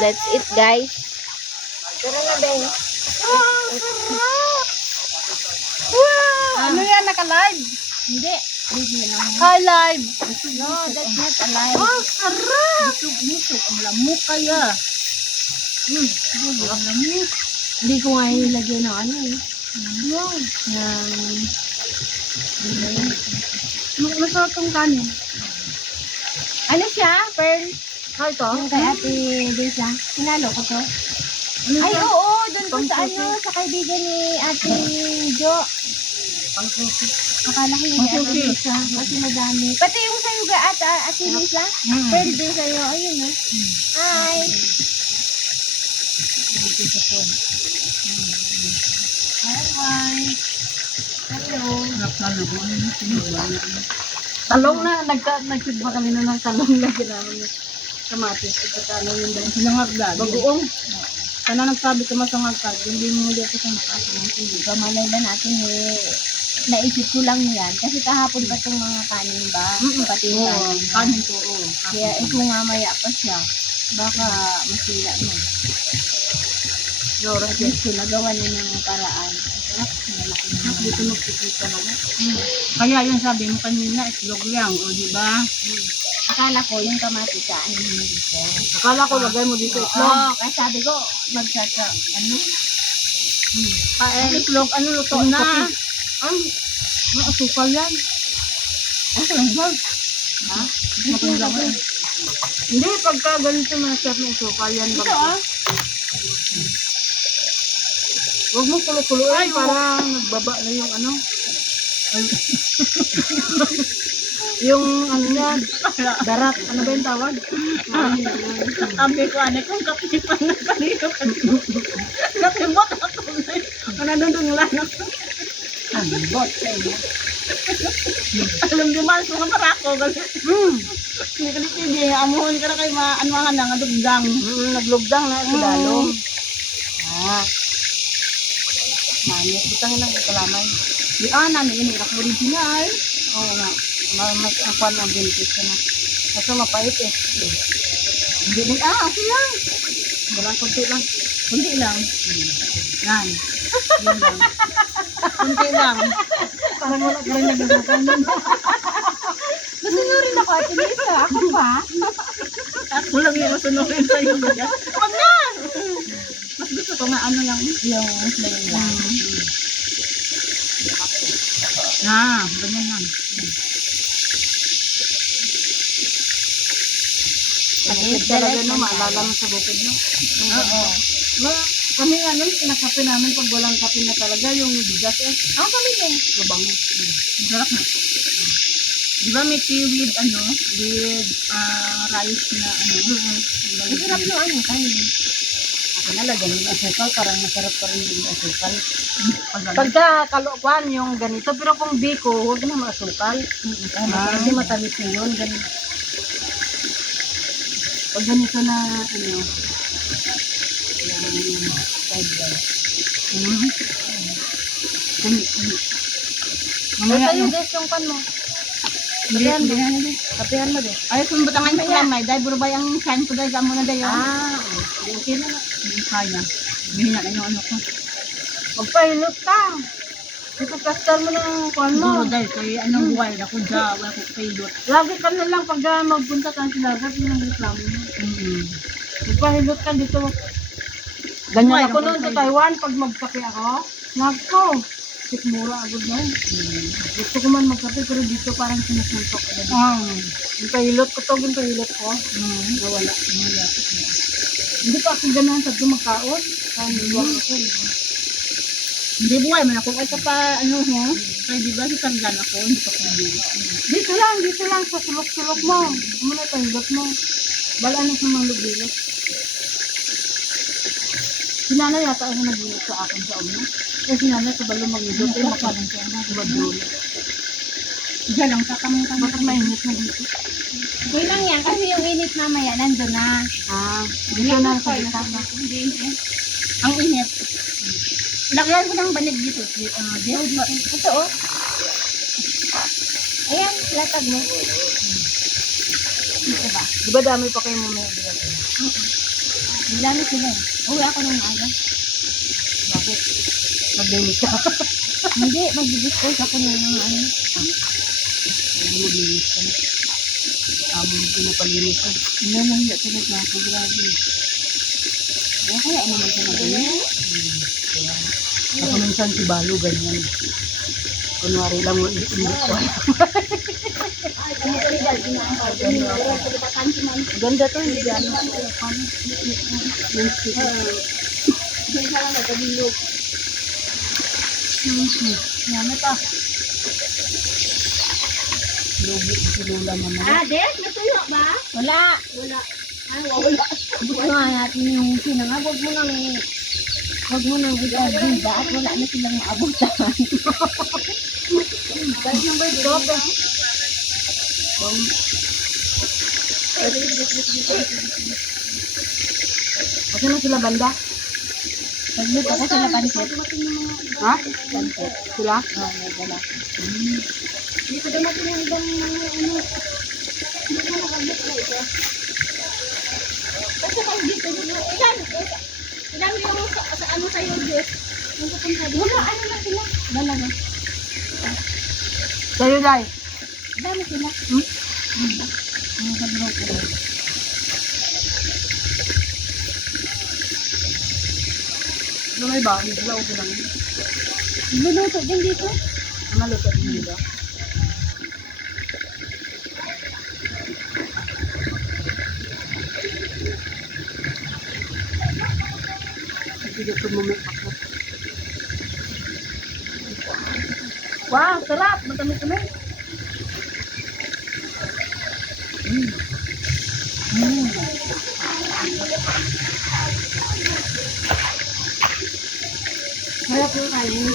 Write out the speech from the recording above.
That's it, guys. Tara na, Ben. Ano yan? Naka-live? Hindi. Video lang. Live. No, that's not alive. Sarap! Busog. Ang lamok kaya. Ang lamok. Hindi ko nga nilagyan ng ano eh. Wow. Masarap tong kanin. Ano siya? Pearl? Ay, ito? Yung kay Ate Desa. Hinalo ko to. Ay, oo. Doon ko sa ano, sa kaibigan ni Ate Jo. Akala ko yung Ate Desa. Kasi madami. Pati yung sa'yo ga Ate Desa. Pearl din sa'yo. Ayun na. Hi. Hi. Hello. Talong na. Nagsigba kami na ng talong na ginamit niya. Kamatis. At saka ano yung dahil. Sinangagdad. Bagoong. Sana nagsabi ka masangagdad. Hindi mo ulit ako sa nakasama. Gamalay na natin eh. Naisip ko lang yan. Kasi kahapon pa itong mga kanin ba? Pati yung kanin. Kanin ko. Kaya ito mamaya pa siya. Baka masira na. Lora. Gusto nagawa na ng paraan. Sarap. Malaki na naman. Dito magpipita na na. Kaya yun sabi mo kanina, itlog lang, o diba? Akala ko yung kamatis sa ano hindi ko. Akala ko lagay mo dito itlog. Oo, kaya sabi ko, magsasa, ano? Itlog, ano luto na? Ang asukal yan. Ano lang ba? Ha? Hindi, pagka ganito masarap na asukal yan. Ito ah. Huwag mo kulo-kuloin para nagbaba na yung ano. Yung ano yan, darat. Ano ba yung tawag? Sabi ko, ano kung kapipan na kanino. Nakibot ako na yun. Nanandun lang ako. Bot sa inyo. Alam di ba, mga barako. Hindi ka dito, hindi. Amuhon ka na kayo maanuangan na, naglugdang. Naglugdang na, kudalo. Mami, butang lang kalamay. Di namin inirak mo rin sinay. Oo nga. Mas akuan ang benefit ka na. Kaso mapait eh. Hindi din, okay lang. Walang kunti lang. Kunti lang. Yan. Yan lang. Kunti lang. Parang wala ka rin nagagakan nun. Gusto nyo rin ako, Ate Lisa. Ako pa? Ako lang yung masunurin sa'yo. Huwag na! Mas gusto ko nga ano lang. Yung plain lang. Ganyan lang. Bukid talaga no, maalala mo sa bukid no? Oo. Kami nga nun, pinakape namin pag walang kape na talaga, yung bigas eh. Kami din. Mabango. Masarap na. Di ba may tea with ano, with rice na ano. Masarap yung ano, kanin. Ako nalagyan yung asukal, parang masarap pa rin yung asukal. Pagka kalokwan yung ganito, pero kung biko, huwag na masukal. Kasi matamis na yun. Pag ganito na, ano, yung fried rice. Mamaya yung guys, yung pan mo. Kapehan mo din. Ay, kung batangan mo yan, may dahil burubay ang kain ko dahil mo na dahil. Okay na. Kaya. Bihina na yung ano ko. Magpahilot ka. Ito plaster mo ng kuhan mo. Oo, dahil kay anong buhay na kung dyan, wala ko pahilot. Lagi ka na lang pag magpunta ka sa lagat, yun ang reklamo mo. Magpahilot ka dito. Ganyan ako noon sa Taiwan, pag magkape ako, nagko. Mura agad na. Gusto ko man magkape, pero dito parang sinusuntok. Yung pahilot ko to, yung pahilot ko. Nawala. Hindi pa ako ganahan sa dumakaon. Buwag ako. Hindi buhay man ako. Ay ka pa, ano ho? Kaya di ba, sisanggan ako, hindi pa ko buhay. Dito lang, sa sulok-sulok mo. Ano na pahilot mo? Bala na sa mga lubilot. Sinana yata ang nagilot sa akin sa umno. Eh, sinana sa balo mag-ilot. Eh, makalang siya na. Badulot. Diyan lang, kakamang-kamang. Bakit mainit na dito? Okay lang yan, kasi yung init mamaya, nandun na. Dito na sa gitna. Ang init. Lagyan ko ng banig dito. Ito oh. Ayan, latag mo. Di ba dami pa kayo mamaya? Wala na sila eh. Uwi ako ng maaga. Bakit? Maglinis ka. Hindi, mag-dispose ako ng mga ano. Kaya maglinis ka na. Amo mo pinapalinis ka. Wala na hindi talaga ako. Grabe. Kaya ano naman siya magaling? Kaya, ako minsan si Balo ganyan. Kunwari lang mo, hindi ko. Ganda to, hindi ano. Ano pa? Lugi si Lola naman. Des, natuyo ba? Wala. Wala. Ay, wala. Gusto nga natin yung sinanga. Huwag mo nang itagida at wala na silang maabutan. Guys, number 2. Kasi na sila banda? Paglit ako sila pansit. Ha? Pansit. Sila? Oo, may dala. Dito dumating yung ibang mga ano. Hindi na nakabit na ito. Kasi pag dito, ilan yung sa ano sa'yo, Des? Yung pupunta dito? Wala, ano na sila? Dala na. Sa'yo, Day. Dami sila. Ang sabro ko. Lumay ba? Hindi ba okay lang? Luluto din dito. Ang maluto din nila. Hindi ko tumamak ako. Wow, sarap! Matamis-tamis. Sarap yung kanin.